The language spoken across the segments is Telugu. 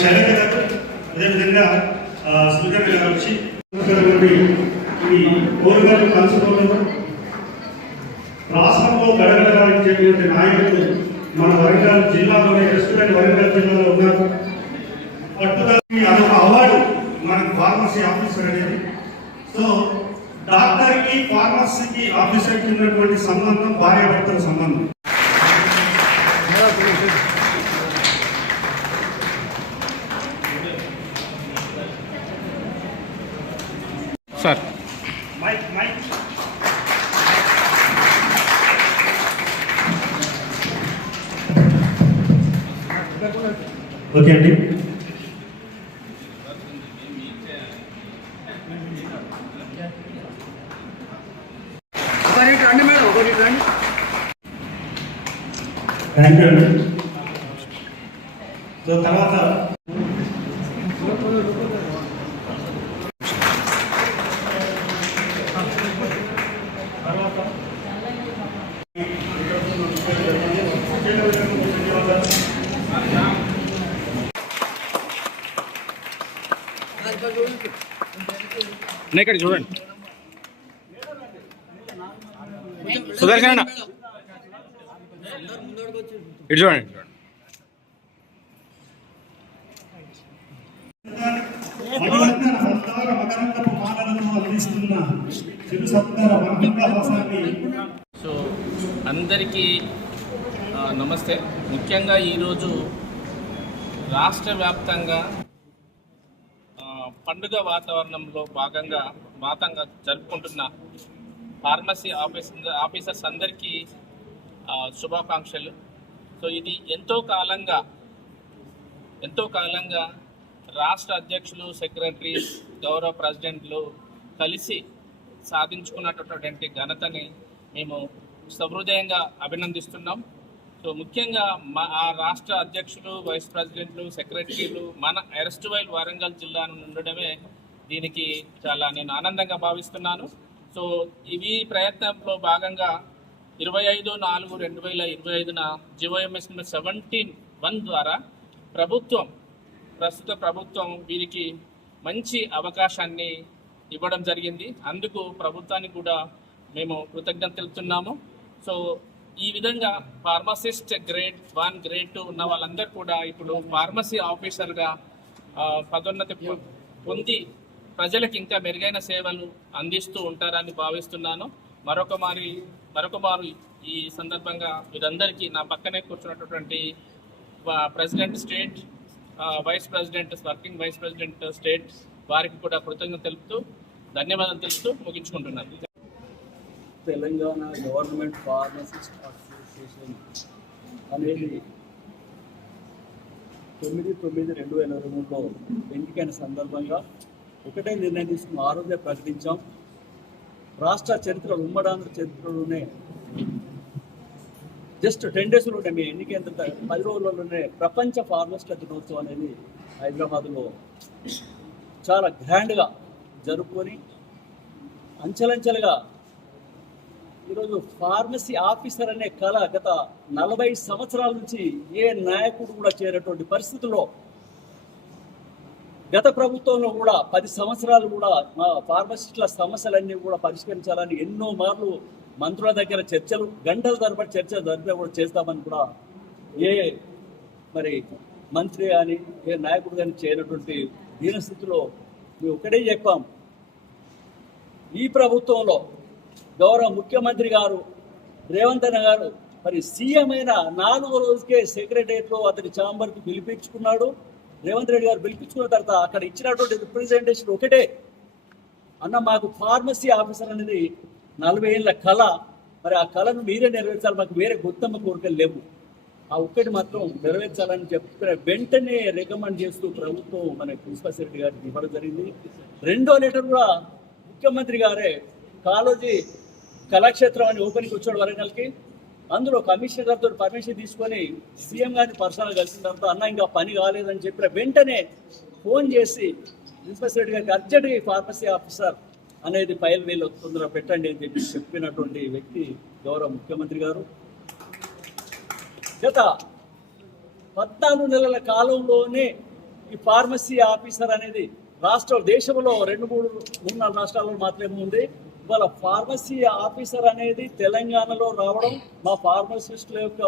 శైలజ గారు అదేవిధంగా సుజన గారు వచ్చి ఈ కోరుగారు కలుసుకోవడం రాష్ట్రంలో గడగడలాడించేటువంటి నాయకులు మన వరంగల్ జిల్లాలోనే రెస్టారెంట్ వరంగల్ జిల్లాలో ఉన్నారు. పట్టుదల అదొక అవార్డు మనకి ఫార్మసీ ఆఫీసర్ అనేది. సో డాక్టర్కి ఫార్మసీకి ఆఫీసర్కి ఉన్నటువంటి సంబంధం భార్యాభర్తల సంబంధం. సార్ మైక్ మైక్ ఓకే అండి. థ్యాంక్ యూ అండి. సో తర్వాత ఇక్కడ చూడండి సుదర్శన్ అన్న ఇటు చూడండి. సో అందరికీ నమస్తే. ముఖ్యంగా ఈరోజు రాష్ట్ర వ్యాప్తంగా పండుగ వాతావరణంలో భాగంగా జరుపుకుంటున్న ఫార్మసీ ఆఫీసర్స్ అందరికీ శుభాకాంక్షలు. సో ఇది ఎంతో కాలంగా రాష్ట్ర అధ్యక్షులు, సెక్రటరీస్, గౌరవ ప్రెసిడెంట్లు కలిసి సాధించుకున్నటువంటి ఘనతని మేము సహృదయంగా అభినందిస్తున్నాం. సో ముఖ్యంగా ఆ రాష్ట్ర అధ్యక్షులు, వైస్ ప్రెసిడెంట్లు, సెక్రటరీలు మన ఎర్స్ట్‌వైల్ వరంగల్ జిల్లా నుండి ఉండడమే దీనికి చాలా నేను ఆనందంగా భావిస్తున్నాను. సో ఇవి ప్రయత్నంలో భాగంగా 25/4/2025 GOMS నెంబర్ 17(1) ద్వారా ప్రస్తుత ప్రభుత్వం వీరికి మంచి అవకాశాన్ని ఇవ్వడం జరిగింది. అందుకు ప్రభుత్వానికి కూడా మేము కృతజ్ఞత తెలుపుతున్నాము. సో ఈ విధంగా ఫార్మసిస్ట్ గ్రేడ్ 1, గ్రేడ్ 2 ఉన్న వాళ్ళందరూ కూడా ఇప్పుడు ఫార్మసీ ఆఫీసర్గా పదోన్నతి పొంది ప్రజలకు ఇంకా మెరుగైన సేవలు అందిస్తూ ఉంటారని భావిస్తున్నాను. మరొక మారు ఈ సందర్భంగా వీరందరికీ నా పక్కనే కూర్చున్నటువంటి president state, vice president, working vice president state వారికి కూడా కృతజ్ఞత తెలుపుతూ ధన్యవాదాలు తెలుపుతూ ముగించుకుంటున్నాను. తెలంగాణ గవర్నమెంట్ ఫార్మసిస్ట్ అసోసియేషన్ అనేది 9/9/2023లో ఎన్నికైన సందర్భంగా ఒకటే నిర్ణయం తీసుకుని ఆ రోజే ప్రకటించాం. రాష్ట్ర చరిత్ర, ఉమ్మడాంధ్ర చరిత్రలోనే జస్ట్ 10 డేస్లోనే మీ ఎన్నికైన 10 రోజుల్లోనే ప్రపంచ ఫార్మసిస్టుల దినోత్సవం అనేది హైదరాబాద్లో చాలా గ్రాండ్గా జరుపుకొని అంచెలంచెలుగా ఈరోజు ఫార్మసీ ఆఫీసర్ అనే కళ గత 40 సంవత్సరాల నుంచి ఏ నాయకుడు కూడా చేరేటువంటి పరిస్థితుల్లో గత ప్రభుత్వంలో కూడా 10 సంవత్సరాలు కూడా మా ఫార్మసిస్టుల సమస్యలన్నీ కూడా పరిష్కరించాలని ఎన్నో మార్లు మంత్రుల దగ్గర చర్చలు, గంటల తరబడి చర్చలు జరిపి కూడా చేస్తామని కూడా ఏ మంత్రి కానీ ఏ నాయకుడు కానీ చేయనటువంటి దీనస్థితిలో మేము ఒకటే చెప్పాం. ఈ ప్రభుత్వంలో గౌరవ ముఖ్యమంత్రి గారు రేవంత్ అన్న గారు సీఎం అయిన 4వ రోజుకే సెక్రటరియట్లో అతని ఛాంబర్కి పిలిపించుకున్నాడు. రేవంత్ రెడ్డి గారు పిలిపించుకున్న తర్వాత అక్కడ ఇచ్చినటువంటి రిప్రజెంటేషన్ ఒకటే, అన్న మాకు ఫార్మసీ ఆఫీసర్ అనేది 40 ఏళ్ళ కళ, ఆ కళను మీరే నెరవేర్చాలి, మాకు వేరే గొప్ప కోరికలు లేవు, ఆ ఒక్కటి మాత్రం నెరవేర్చాలని చెప్తున్న వెంటనే రికమెండ్ చేస్తూ ప్రభుత్వం పుష్పశ్రీ రెడ్డి గారికి ఇవ్వడం జరిగింది. 2వ లెటర్ కూడా ముఖ్యమంత్రి గారే కాళోజీ కళాక్షేత్రం అని ఓపెనింగ్ వచ్చాడు వరంగల్కి. అందులో కమిషనర్ గారితో పర్మిషన్ తీసుకొని సీఎం గారిని పర్సనల్గా కలిసిన తర్వాత అన్న ఇంకా పని కాలేదని చెప్పిన వెంటనే ఫోన్ చేసి పుష్పశ్రీ రెడ్డి గారికి అర్జెంట్గా ఫార్మసీ ఆఫీసర్ అనేది ఫైల్ వేలు తొందరగా పెట్టండి అని చెప్పి చెప్పినటువంటి వ్యక్తి గౌరవ ముఖ్యమంత్రి గారు. గత 14 నెలల కాలంలోనే ఈ ఫార్మసీ ఆఫీసర్ అనేది దేశంలో 2-3 రాష్ట్రాల్లో మాత్రమే ఉంది. ఇవాళ ఫార్మసీ ఆఫీసర్ అనేది తెలంగాణలో రావడం మా ఫార్మసిస్టుల యొక్క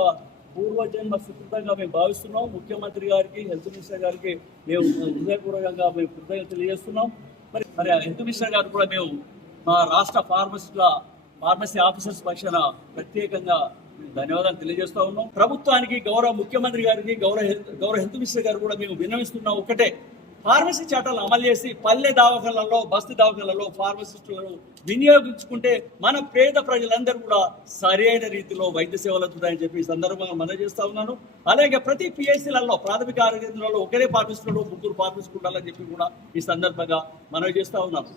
పూర్వజన్మ సుకృతంగా మేము భావిస్తున్నాం. ముఖ్యమంత్రి గారికి, హెల్త్ మినిస్టర్ గారికి మేము హృదయపూర్వకంగా మేము కృతజ్ఞతలు తెలియజేస్తున్నాం. మరి హెల్త్ మినిస్టర్ గారికి కూడా మేము మా రాష్ట్ర ఫార్మసీ ఆఫీసర్స్ పక్షాన ప్రత్యేకంగా ధన్యవాదాలు తెలియజేస్తా ఉన్నాం. ప్రభుత్వానికి, గౌరవ ముఖ్యమంత్రి గారికి, గౌరవ హెల్త్ మినిస్టర్ గారు కూడా మేము విన్నవిస్తున్నాం ఒకటే, ఫార్మసీ చట్టాలను అమలు చేసి పల్లె దవాఖానలలో, బస్తీ దవాఖానలలో ఫార్మసిస్టులను వినియోగించుకుంటే మన పేద ప్రజలందరూ కూడా సరైన రీతిలో వైద్య సేవలు అందుతాయని చెప్పి ఈ సందర్భంగా మనవి చేస్తా ఉన్నాను. అలాగే ప్రతి పిఎస్సీలలో, ప్రాథమిక ఆరోగ్య కేంద్రాల్లో ఒకరే ఫార్మసిస్టులు, 3 ఫార్మసిస్టులు ఉండాలని చెప్పి కూడా ఈ సందర్భంగా మనవి చేస్తా ఉన్నాను.